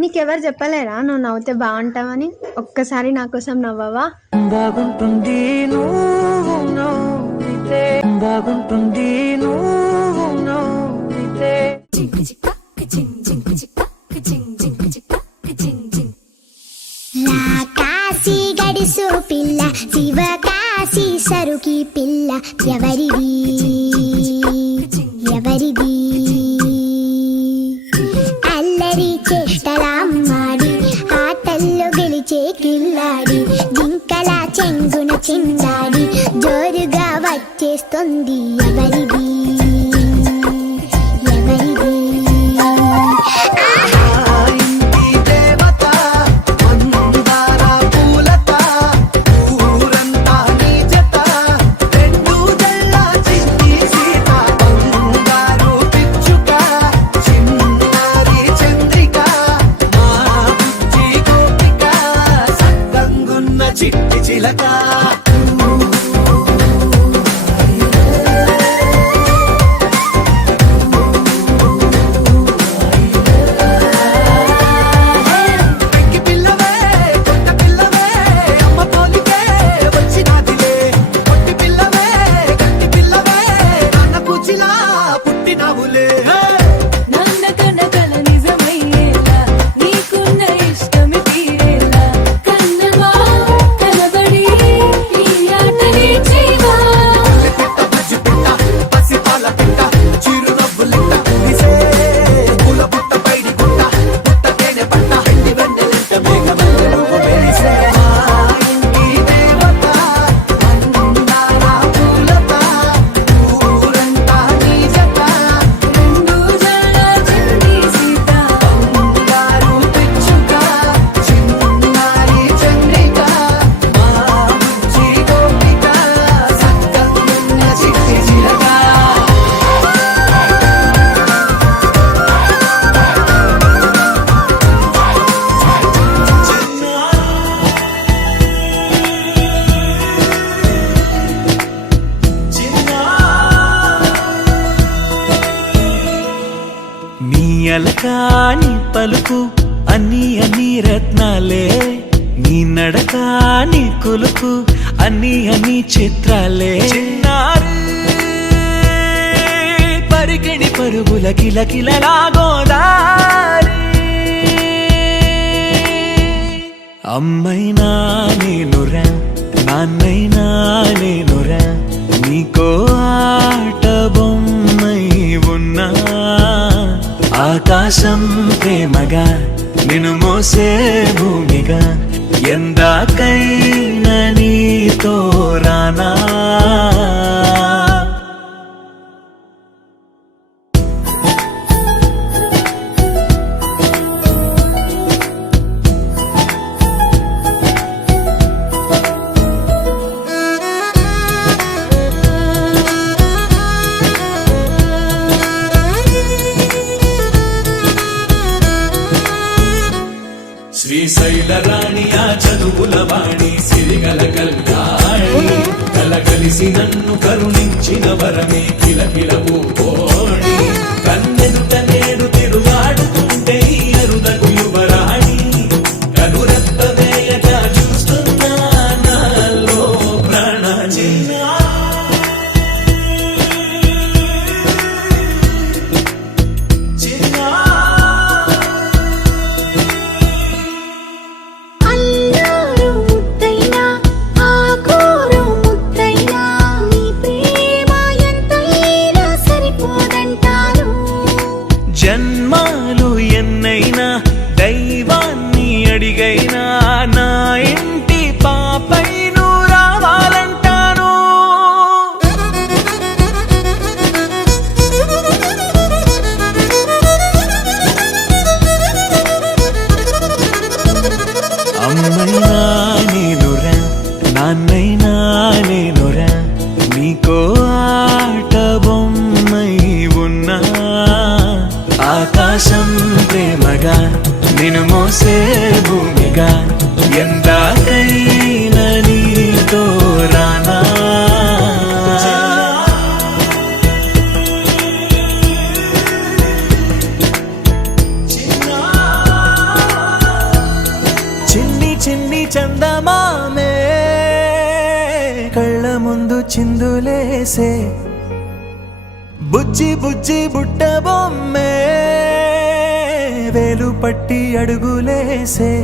నీకెవరు చెప్పలేరా నువ్వు నవ్వుతే బాగుంటావని? ఒక్కసారి నా కోసం నవ్వవా? బాగుంటుంది నువ్వు నవ్వితే, బాగుంటుంది నువ్వు నవ్వితే. కాశీ గడిసు పిల్ల, శివ కాశీ సరుకి పిల్ల, ఎవరిది ఎవరిది? అల్లరి చేష్టలామ్మాడి, ఆటల్లో గెలిచే కిల్లాడి, జింకల చెంగున చిందాడి, జోరుగా వచ్చేస్తుంది ఎవరిది ఎవరిది? చిట్టి చిలక అలకాని పలుకు అన్ని అన్ని రత్నాలే, నీ నడకాని కులుకు అన్ని అన్ని చిత్రాలే. చిన్నారి పరికిణి పరుగుల కిలకిలలాగోదారి, అమ్మైనా నేనురా నాన్నైనా నేనురా, నీకో ఆట బొమ్మై ఉన్నా. ఆకాశం ప్రేమగా నిన్ను మోసే భూమిగా, ఎందాకైనా నీతో రానా. శ్రీశైల రాణి ఆ చదువుల వాణి, సిరిగల కల్యాణి, కలగలిసి నన్ను కరుణించిన వరమే కిలకిలవు కోణి. కన్నెదుట నేను తిరుగాడుతుంటే ఈ అరుదకు యువరాణి, కనురెప్పవేయగా చూస్తున్నా నాలో ప్రాణ చిన్నా. చందమామే కళ్ళ ముందు చిందులేసే బుజ్జి బుజ్జి బుట్ట బొమ్మే వేలు పట్టి అడుగులేసే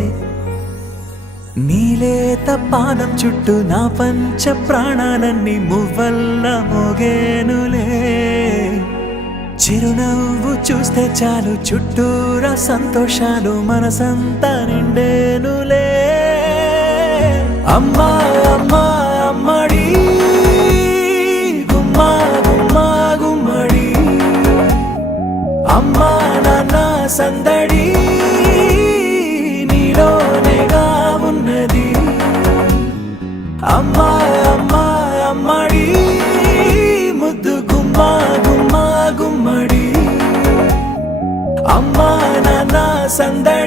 నీలేత పానం చుట్టూ నా పంచ ప్రాణాలన్నీ మువ్వల్ల మోగేనులే చిరునవ్వు చూస్తే చాలు చుట్టూరా సంతోషాలు మనసంతా నిండేనులే అమ్మా అమ్మా అమ్మడి గుమ్మా గుమ్మా గుమ్మడి అమ్మా నాన్న సందడి నీలోనేగా ఉన్నది అమ్మా అమ్మా అమ్మడి ముద్దు గుమ్మా గుమ్మా గుమ్మడి అమ్మా నాన్న సందడి